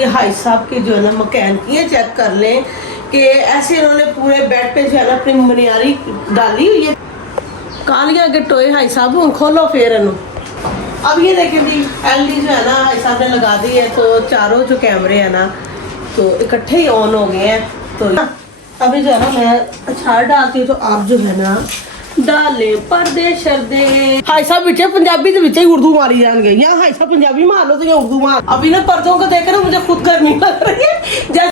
ये हाई साहब के जो है ना मकान की है, चेक कर लें कि ऐसे इन्होंने पूरे बेड पे जो है ना अपनी मनियारी डाली हुई है। कालियां के टोए हाई साहब हूँ खोलो फिर इन्हों। अब ये देखें जी एलडी जो है ना हाई साहब ने लगा दी है, तो चारों जो कैमरे हैं ना तो इकट्ठे ही ऑन हो गए हैं। तो अभी जो है ना मैं अचार डालती हूँ, तो आप जो है ना डाले पर्दे शर्दे। हाई साहब बिचे पंजाबी के बिचे उर्दू मारी जाएंगे, यहाँ हाई साहब पंजाबी मार लो तो यहाँ उर्दू मार। अभी ना पर्दों को देख ना मुझे खुद गर्मी लग रही है।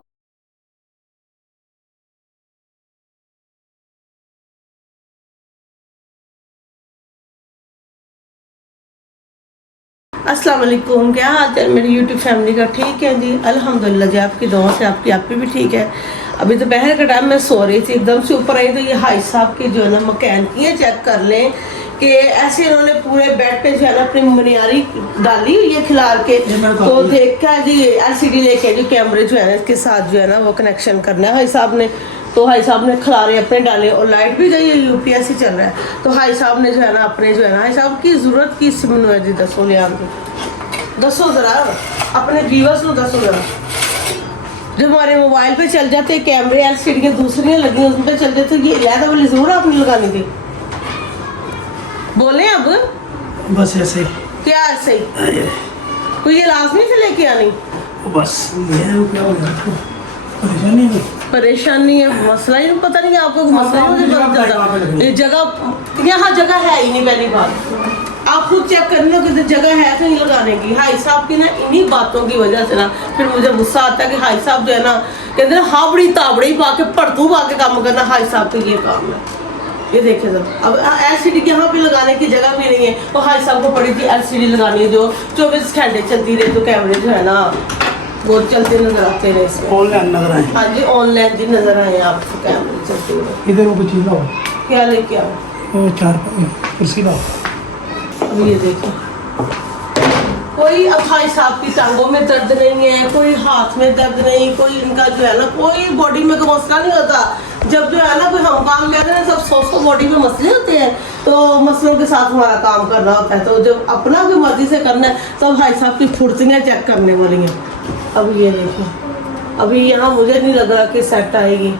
अस्सलाम वालेकुम, क्या हाल है मेरी यूट्यूब फैमिली का? ठीक है जी, अल्हम्दुलिल्लाह जी, आपकी दुआ से आपकी भी ठीक है। अभी दोपहर का टाइम मैं सो रही थी, एकदम से ऊपर आई तो ये हाई साहब की जो है ना मकान की है, चेक कर लें कि ऐसे इन्होंने पूरे बेड पे जो है ना अपनी मनियारी डाली हुई है खिलार के। तो देख कर जी LCD लेके जो कैमरे जो है ना इसके साथ जो है ना वो कनेक्शन करना है हाई साहब ने। तो हाई साहब ने खिलारे अपने डाले और लाइट भी गई है, UPS ही चल रहा है। तो हाई साहब ने जो है ना अपने जो है ना हाई साहब की जरूरत की सिमनो है जी, दसो ले दसो जरा अपने व्यूअर्स को दसो जरा। जब हमारे मोबाइल पे चल जाते कैमरे LCD के दूसरी लगी उसमें पे चल जाते, ये लहदा वाली जरूर आपने लगानी थी। बोले अब बस ऐसे क्या ऐसे ही कोई इलाज नहीं से लेके आनी? बस ये क्या हो गया? परेशानी है, मसला ही पता नहीं आपको मसला है। ये जगह यहाँ जगह है ही नहीं, पहली बात आप खुद चेक कर लो कि जगह है तो नहीं लगाने की। हाई साहब की ना इन्हीं बातों की वजह से ना फिर मुझे गुस्सा आता है कि हाई साहब जो है ना कहते हैं हाबड़ी ताबड़ी पा के पड़तू पा के काम करना, हाई साहब का ये काम है। ये देखे जब अब LCD यहाँ पे लगाने की जगह भी नहीं है, तो हाई साहब को पड़ी थी LCD लगानी है जो 24 घंटे चलती रहे, तो कैमरे जो है ना वो चलते नजर आते रहे इसमें। ऑनलाइन नजर आए? हाँ जी ऑनलाइन जी नजर आए आपको कैमरे चलते हुए। इधर वो चीज लाओ, क्या लेके आओ? वो चार कुर्सी लाओ। अब ये देखो कोई अब हाई साहब की टांगों में दर्द नहीं है, कोई हाथ में दर्द नहीं, कोई इनका जो है ना कोई बॉडी में कोई मसला नहीं होता। जब जो है ना कोई हम काम कहते हैं सब 100 बॉडी में मसले होते हैं, तो मसलों के साथ हमारा काम करना होता है। तो जब अपना कोई मर्जी से करना है तो हाई साहब की फुर्तियाँ चेक करने वाली हैं। अब ये देखो अभी यहाँ मुझे नहीं लग रहा कि सेट आएगी,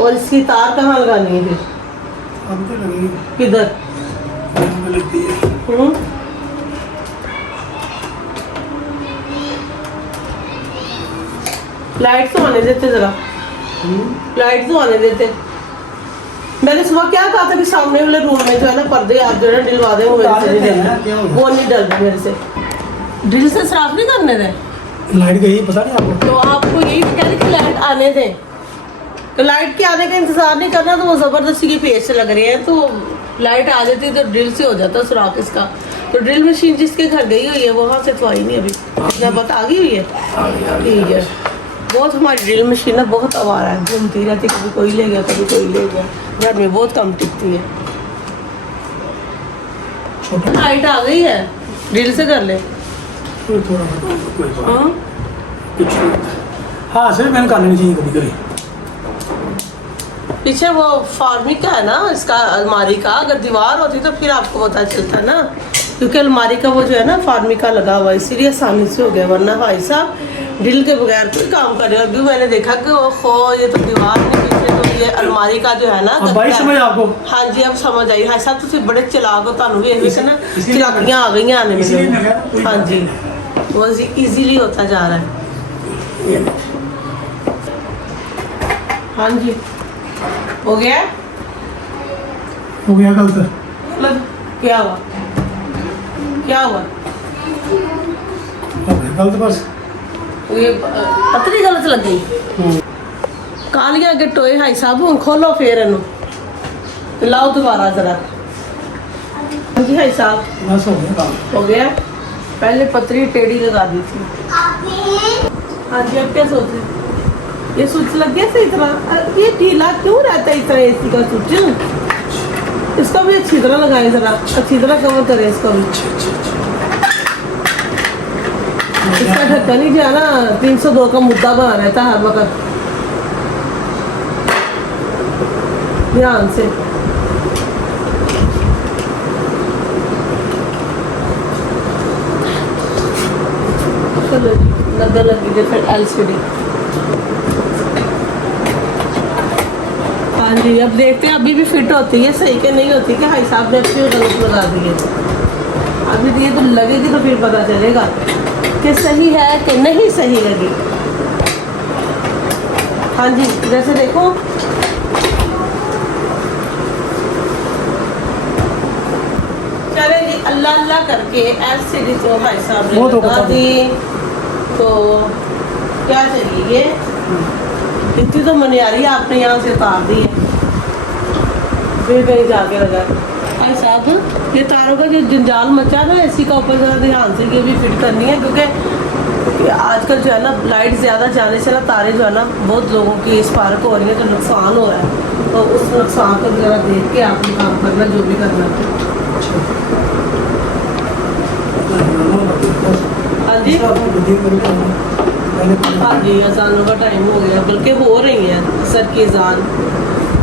और इसकी तार कहाँ लगानी है फिर? किधर लगती है? लाइट तो आने देते जरा, लाइट तो आने देते। मैंने सुबह क्या कहा था कि सामने वाले रूम में जो है ना पर्दे आप जो है डलवा दे, वो नहीं डल रहे मेरे से। ड्रिल से साफ नहीं करने दे, लाइट गई पता नहीं आपको? तो आपको यही कह रहे कि लाइट आने दें, तो लाइट के आने का इंतजार नहीं करना, तो वो जबरदस्ती की पेज से लग रही है। तो लाइट आ जाती तो ड्रिल से हो जाता सुराख इसका। तो ड्रिल मशीन जिसके घर गई हुई है वहाँ से तो आई नहीं अभी, इतना बात आ गई हुई है। ठीक है, बहुत हमारी ड्रिल मशीन है बहुत आवारा है, घूमती रहती, कभी कोई ले गया कभी कोई ले गया, घर में बहुत कम टिकती है। लाइट आ गई है, ड्रिल से कर ले। हाँ सर मैंने कर लेनी चाहिए कभी कभी। पीछे वो फार्मिक का है ना इसका अलमारी का, अगर दीवार होती तो फिर आपको पता चलता ना, क्योंकि अलमारी का वो जो है ना फार्मिक का लगा हुआ है, इसीलिए आसानी से हो गया। वरना भाई साहब ड्रिल के बगैर कोई काम कर रहे हो। अभी मैंने देखा कि ओहो ये तो दीवार नहीं, पीछे तो ये अलमारी का जो है ना समझ आपको? हाँ जी अब समझ आई। हाई साहब तुम बड़े चलाक हो, तुम भी ऐसे ना चलाकियाँ आ गई आने में। हाँ जी वो इजीली होता जा रहा है। हाँ जी हो गया गलत? क्या हुआ क्या हुआ? गलत बस ये पतली गलत लग गई। कालियां के टोए हाई साहब हूँ खोलो फिर इन्हों लाओ दोबारा जरा। जी हाई साहब बस हो गया काम। हो गया, पहले पतली टेढ़ी लगा दी थी। हाँ जी अब क्या सोच रहे? ये स्विच लग गया सही तरह? ये ढीला क्यों रहता है इस तरह AC का स्विच? इसको भी अच्छी तरह लगाए, जरा अच्छी तरह कवर करें इसको भी। इसका ढक्कन ही जो है ना 302 का मुद्दा बना रहता है हर वक्त। ध्यान से चलो जी लगने लगी थी फिर LCD। हाँ जी, अब देखते हैं अभी भी फिट होती है सही के नहीं होती कि भाई साहब ने अच्छी गलत लगा दी है। अभी ये तो लगेगी तो फिर पता चलेगा कि सही है कि नहीं सही लगी। हाँ जी, जैसे देखो चले जी, अल्लाह अल्लाह करके LCD तो भाई साहब ने वो तो लगा पता दी। तो क्या चाहिए, ये इतनी तो मनियारी आपने यहाँ से उतार दी है, फिर कहीं जाके लगा। भाई साहब ये तारों का जो जंजाल मचा ना एसी का, ऊपर ज़रा ध्यान से ये भी फिट करनी है, क्योंकि आजकल जो है ना लाइट ज़्यादा जाने से ना तारे जो है ना बहुत लोगों की स्पार्क हो रही है, तो नुकसान हो रहा है। तो उस नुकसान को ज़रा देख के आपने काम करना जो भी करना है। हाँ जी, हाँ जी, अजानों का टाइम हो गया, बल्कि हो रही है असर की अजान।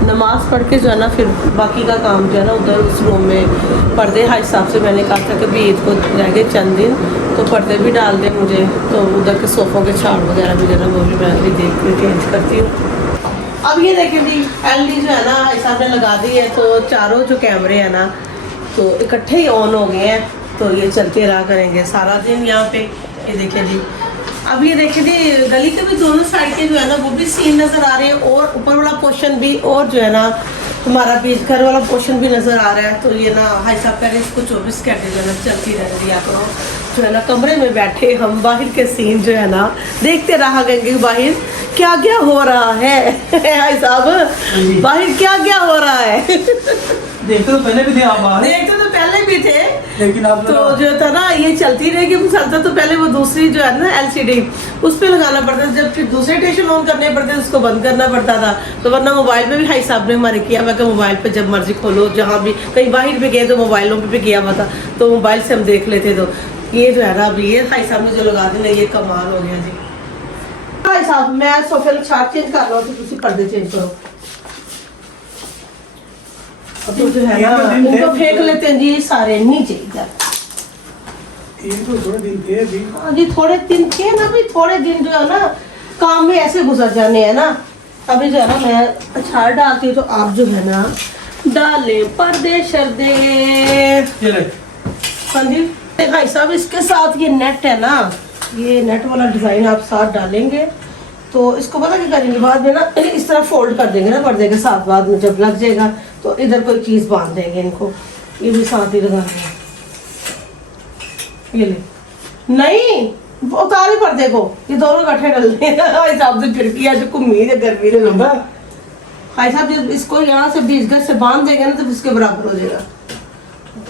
नमाज पढ़ के जो है ना फिर बाकी का काम जो है ना उधर उस रूम में पर्दे हाई साहब से मैंने कहा था कि भी ईद को रह गए चंद दिन, तो पर्दे भी डाल दें मुझे, तो उधर के सोफ़ों के छाड़ वगैरह भी जो है ना वो भी मैं अभी देख के चेंज करती हूँ। अब ये देखें जी, LED जो है ना हाई साहब ने लगा दी है, तो चारों जो कैमरे हैं ना तो इकट्ठे ही ऑन हो गए हैं, तो ये चलते रहा करेंगे सारा दिन यहाँ पे। ये देखिए जी, अब ये देखिए जी गली के भी दोनों साइड के जो है ना वो भी सीन नज़र आ रहे हैं, और ऊपर वाला पोर्शन भी, और जो है ना हमारा बीच घर वाला पोर्शन भी नज़र आ रहा है। तो ये ना हाई साहब कह रहे हैं इसको 24 घंटे जो है ना चलती रह दिया करो, जो है ना कमरे में बैठे हम बाहर के सीन जो है ना देखते रहा करेंगे, बाहर क्या क्या हो रहा है। हाई साहब बाहर क्या क्या हो रहा है। देखते तो पहले भी थे आप बाहर, देखते तो पहले भी थे, लेकिन आप तो जो था ना ये चलती रहेगी, चलता तो पहले वो दूसरी जो है ना LCD उस पे लगाना पड़ता था, जब फिर दूसरे स्टेशन ऑन करने पड़ते थे उसको बंद करना पड़ता था। तो वरना मोबाइल पे भी हाई साहब ने हमारे किया हुआ कि मोबाइल पे जब मर्जी खोलो, जहाँ भी कहीं बाहर भी गए तो मोबाइलों पे भी किया हुआ था, तो मोबाइल से हम देख लेते। तो ये जो है ना अभी ये हाई साहब ने जो लगा देना ये कमाल हो गया जी। हाई साहब मैं सोफे का चार्ट चेंज कर रहा हूँ, तो तुम पर्दे चेंज करो। तो जो है ना इनको फेंक लेते हैं जी सारे नीचे इधर। ये तो थोड़े दिन थे अभी। हाँ जी, थोड़े दिन थे ना, भी थोड़े दिन जो है ना काम में ऐसे गुजर जाने हैं ना। अभी जो है ना मैं अचार डालती हूँ, तो आप जो है ना डाले पर्दे शर्दे। हाँ जी भाई साहब, इसके साथ ये नेट है ना, ये नेट वाला डिज़ाइन आप साथ डालेंगे, तो इसको पता क्या करेंगे बाद में ना इस तरह फोल्ड कर देंगे ना पर्दे के साथ, बाद में जब लग जाएगा तो इधर कोई चीज़ बांध देंगे इनको, ये भी साथ ही लगा देंगे। ये ले नहीं उतारे पर्दे को, ये दोनों इकट्ठे डलने भाई साहब से फिर किया जो घूमी है गर्मी ने लंबा। भाई साहब जब इसको यहाँ से 20 गज से बांध देंगे ना तो इसके बराबर हो जाएगा।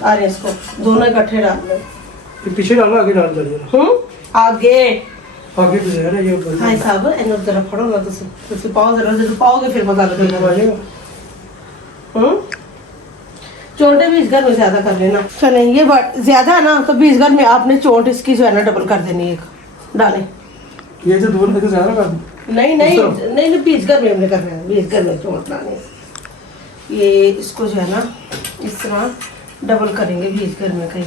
अरे इसको दोनों इकट्ठे डाल दें, पीछे डालो आगे डाल दो। आगे आगे तो है ना ये। भाई साहब इन्हें जरा पढ़ो ना, तो पाओ जरा, जब पाओगे फिर पता लगेगा। चोंटे 20 गज में ज्यादा कर लेना। चलें ये ज्यादा है ना, तो 20 गज में आपने चोंट इसकी जो है ना डबल कर देनी है, एक डालें। ये जो दोनों से ज्यादा कर दूं? नहीं नहीं नहीं 20 गज में हमने करना है, 20 गज में चोंट लानी है। ये इसको जो है ना इस तरह डबल करेंगे 20 गज में कहीं।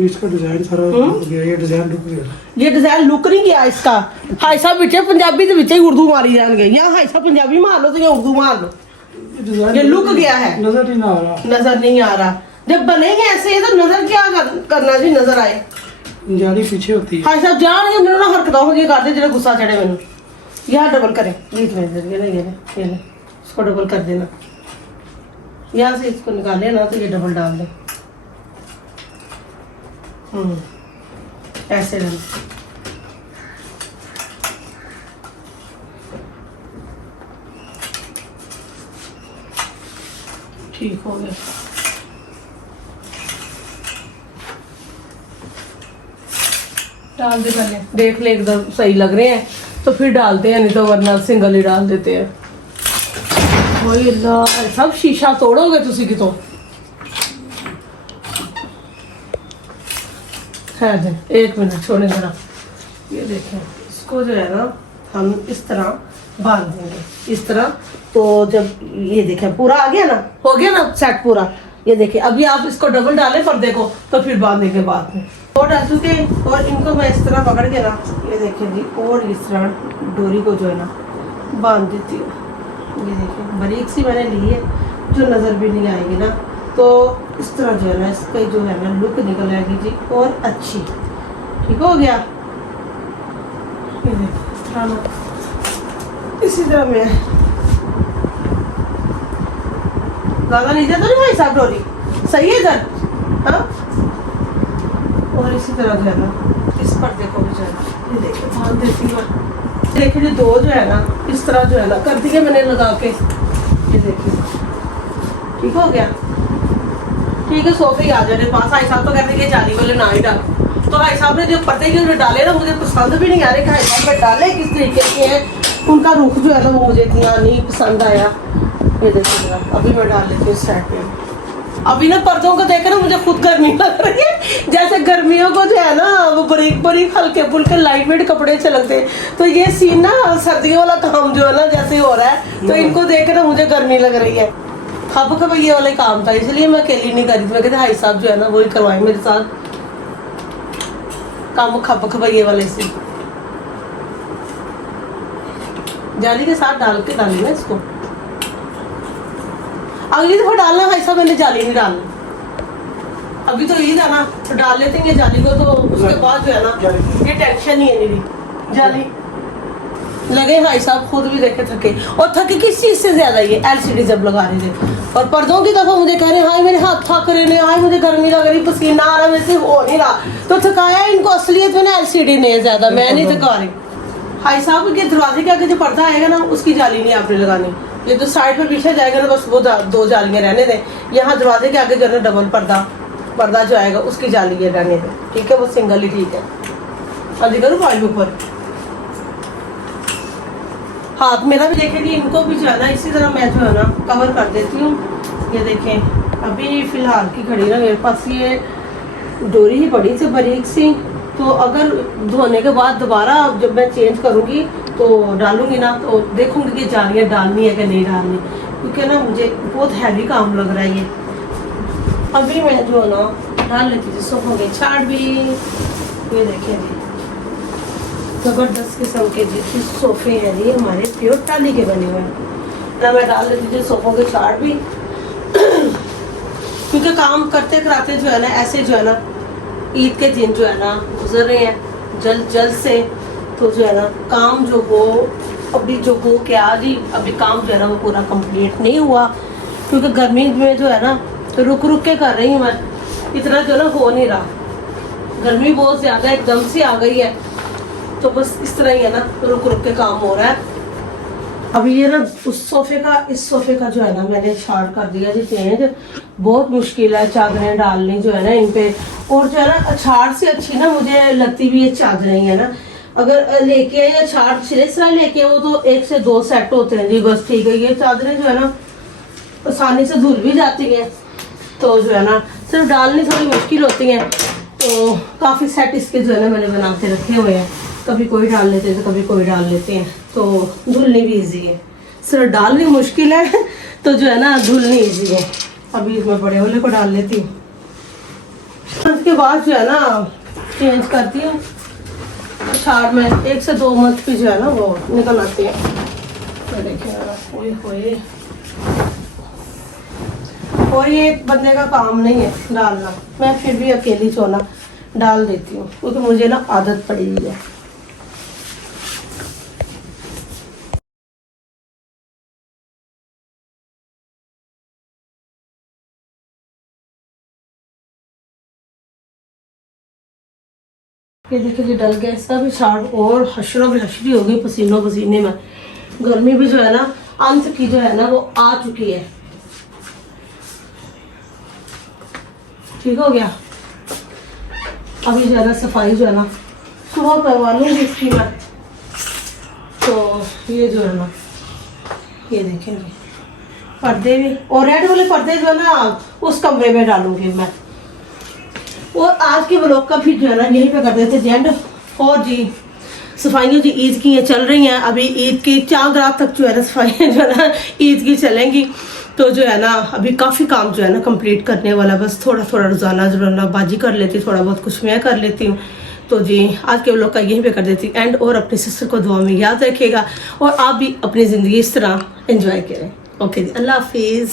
इसका डिजाइन सारा लुक गया, ये डिजाइन लुक गया, ये डिजाइन लुक नहीं गया इसका। हाई साहब बिचे पंजाबी के बिचे उर्दू मारी जाएंगे, यहाँ हाई साहब पंजाबी मार लो तो यहाँ उर्दू मार लो, ये लुक गया है, नजर नहीं आ रहा, नजर नहीं आ रहा। जब बनेंगे ऐसे तो नजर क्या करना जी, नजर आए। जाली पीछे होती है। हाई साहब जान के मेरे ना हरकत हो गई करते जो गुस्सा चढ़े मैंने। यहाँ डबल करें बीच में, ये ले इसको डबल कर देना, यहाँ से इसको निकाले ना तो ये डबल डाल दे। ऐसे रंग ठीक हो गया। डाल दे पहले, देख ले एकदम सही लग रहे हैं तो फिर डालते हैं, नहीं तो वरना सिंगल ही डाल देते हैं। वही अल्लाह, सब शीशा तोड़ोगे तुसी कितों। है दे, एक मिनट छोड़े जरा। ये देखें इसको जो है ना हम इस तरह बांध देंगे इस तरह। तो जब ये देखें पूरा आ गया ना, हो गया ना सेट पूरा, ये देखिए, अभी आप इसको डबल डालें पर्दे को तो फिर बांधने के बाद में और डाल चुके। और इनको मैं इस तरह पकड़ के ना, ये देखिए जी, और इस तरह डोरी को जो है ना बांध देती हूँ। ये देखिए बारीक सी मैंने ली है जो नज़र भी नहीं आएगी ना, तो इस तरह जो है ना इसका जो है ना लुक निकल आएगी जी और अच्छी। ठीक हो गया। ये देखिए इस तरह ना, इसी तरह मैं ज़्यादा नीचे तो नहीं भाई साहब डोरी, सही है इधर, हाँ। और इसी तरह जो है ना इस पर्दे को भी जो है ना ये देखिए बांध देती हूँ। देखिए दो जो है ना इस तरह जो है ना कर दिए मैंने लगा के। ये देखिए ठीक हो गया। ठीक है, सोफे ही आ जाने पास। भाई साहब तो कहते हैं कि जाली वाले ना ही डाल, तो भाई साहब ने जो पर्दे के जो डाले ना मुझे पसंद भी नहीं आ रहे कि भाई साहब ने डाले किस तरीके के हैं, उनका रुख जो है ना वो मुझे इतना नहीं पसंद आया। ये देखिए जरा, अभी मैं डाल लेती हूँ साइड पे। अभी ना पर्दों को देखकर ना मुझे खुद गर्मी लग रही है, जैसे गर्मियों को जो है ना वो बारीक बारीक हल्के फुल्के लाइट वेट कपड़े चलते हैं, तो ये सीन ना सर्दियों वाला काम जो है ना जैसे हो रहा है, तो इनको देख कर ना मुझे गर्मी लग रही है। खप खपैये वाला काम था, इसलिए मैं अकेली नहीं करी थी। मैं कहती भाई साहब जो है ना वही करवाए मेरे साथ काम खप खपैये वाले से। जाली के साथ डाल के डाली ना इसको, अगली दफा डालना भाई साहब, मैंने जाली नहीं डालना। अभी तो यही था ना, तो डाल लेते हैं जाली को, तो उसके बाद जो है ना ये टेंशन नहीं है मेरी। जाली लगे भाई साहब खुद भी देखे थके, और थके किस चीज से ज्यादा ये एलसीडी जब लगा रहे थे, और पर्दों की दफा मुझे कह रहे हाय मेरे हाथ थक रहे हैं, हाय मुझे गर्मी लग रही, पसीना आ रहा, मेरे से हो नहीं रहा, तो थकाया इनको असलियत में ना एलसीडी ने ज्यादा, मैं नहीं थका रही। भाई साहब के दरवाजे के आगे जो पर्दा आएगा ना उसकी जाली नहीं आपने लगानी, ये जो साइड पर पीछे जाएगा ना बस वो दो जालियां रहने दें। यहाँ दरवाजे के आगे जो है ना डबल पर्दा जो आएगा उसकी जाली है रहने दें, ठीक है, वो सिंगल ही ठीक है। हाँ जी करूँ फाइल ऊपर हाथ मेरा भी देखेंगे, इनको भी जो है ना इसी तरह मैं जो है ना कवर कर देती हूँ। ये देखें अभी फिलहाल की घड़ी ना मेरे पास ये डोरी ही पड़ी थी बारीक सी, तो अगर धोने के बाद दोबारा जब मैं चेंज करूँगी तो डालूंगी ना, तो देखूंगी कि जालियाँ डालनी है कि नहीं डालनी, क्योंकि ना मुझे बहुत हैवी काम लग रहा है ये। अभी मैं जो है ना डाल लेती थी सोफों के छाड़ भी। ये देखिए जी जबरदस्त किस्म के जी सोफे हैं जी, हमारे प्योर टाली के बने हुए हैं ना। मैं डाल लेती थी सोफों के छाड़ भी क्योंकि काम करते कराते जो है ना ऐसे जो है ना ईद के दिन जो है ना गुजर रहे हैं जल्द से, तो जो है ना काम जो हो अभी जो हो क्या जी, अभी काम जो है ना वो पूरा कंप्लीट नहीं हुआ, क्योंकि गर्मी में जो है ना तो रुक के कर रही हूँ मैं, इतना जो ना हो नहीं रहा, गर्मी बहुत ज़्यादा एकदम से आ गई है, तो बस इस तरह ही है ना रुक के काम हो रहा है। अभी ये ना उस सोफे का इस सोफे का जो है ना मैंने छाड़ कर दिया जी चेंज, बहुत मुश्किल है चादरें डालनी जो है ना इन पे, और जो है ना छाड़ से अच्छी ना मुझे लगती भी ये चादरें है ना, अगर लेके आए या छाड़ सिरा लेके आए वो तो 1 से 2 सेट होते हैं जी बस, ठीक है। ये चादरें जो है ना आसानी से धुल भी जाती हैं, तो जो है ना सिर्फ डालनी थोड़ी मुश्किल होती है, तो काफ़ी सेट इसके जो है ना मैंने बना के रखे हुए हैं, कभी कोई डाल लेते हैं तो कभी कोई डाल लेते हैं, तो धुलनी भी ईजी है, सिर्फ डालनी मुश्किल है तो जो है ना धुलनी ईजी है। अभी मैं बड़े वाले को डाल लेती हूँ, उसके बाद जो है ना चेंज करती हूँ छाड़ में 1 से 2 मंथ की जो है ना वो निकल आती है। तो देखिए और ये एक बंदे का काम नहीं है डालना, मैं फिर भी अकेली चोना डाल देती हूँ क्योंकि मुझे ना आदत पड़ी हुई है। ये देखिए जी डल गया इसका भी छाड़, और हशरो भी हशरी हो गई पसीनों पसीने में, गर्मी भी जो है ना अंत की जो है ना वो आ चुकी है। ठीक हो गया। अभी जो है ना सफाई जो है ना सुबह करवा लूँगी इसकी मैं, तो ये जो है ना ये देखेंगे पर्दे भी, और रेड वाले पर्दे जो है ना उस कमरे में डालूंगी मैं। और आज के ब्लॉग का भी जो है ना यहीं पे कर देते जेंड। और जी सफाइयाँ जी ईद की चल रही हैं, अभी ईद की 4 रात तक जो है ना सफाइयाँ जो है ना ईद की चलेंगी, तो जो है ना अभी काफ़ी काम जो है ना कंप्लीट करने वाला, बस थोड़ा थोड़ा रोज़ाना बाजी कर लेती, थोड़ा बहुत कुछ मैं कर लेती हूँ। तो जी आज के व्लॉग का यहीं पे कर देती हूँ एंड, और अपनी सिस्टर को दुआ में याद रखिएगा और आप भी अपनी ज़िंदगी इस तरह एंजॉय करें। ओके जी, अल्लाह हाफिज़।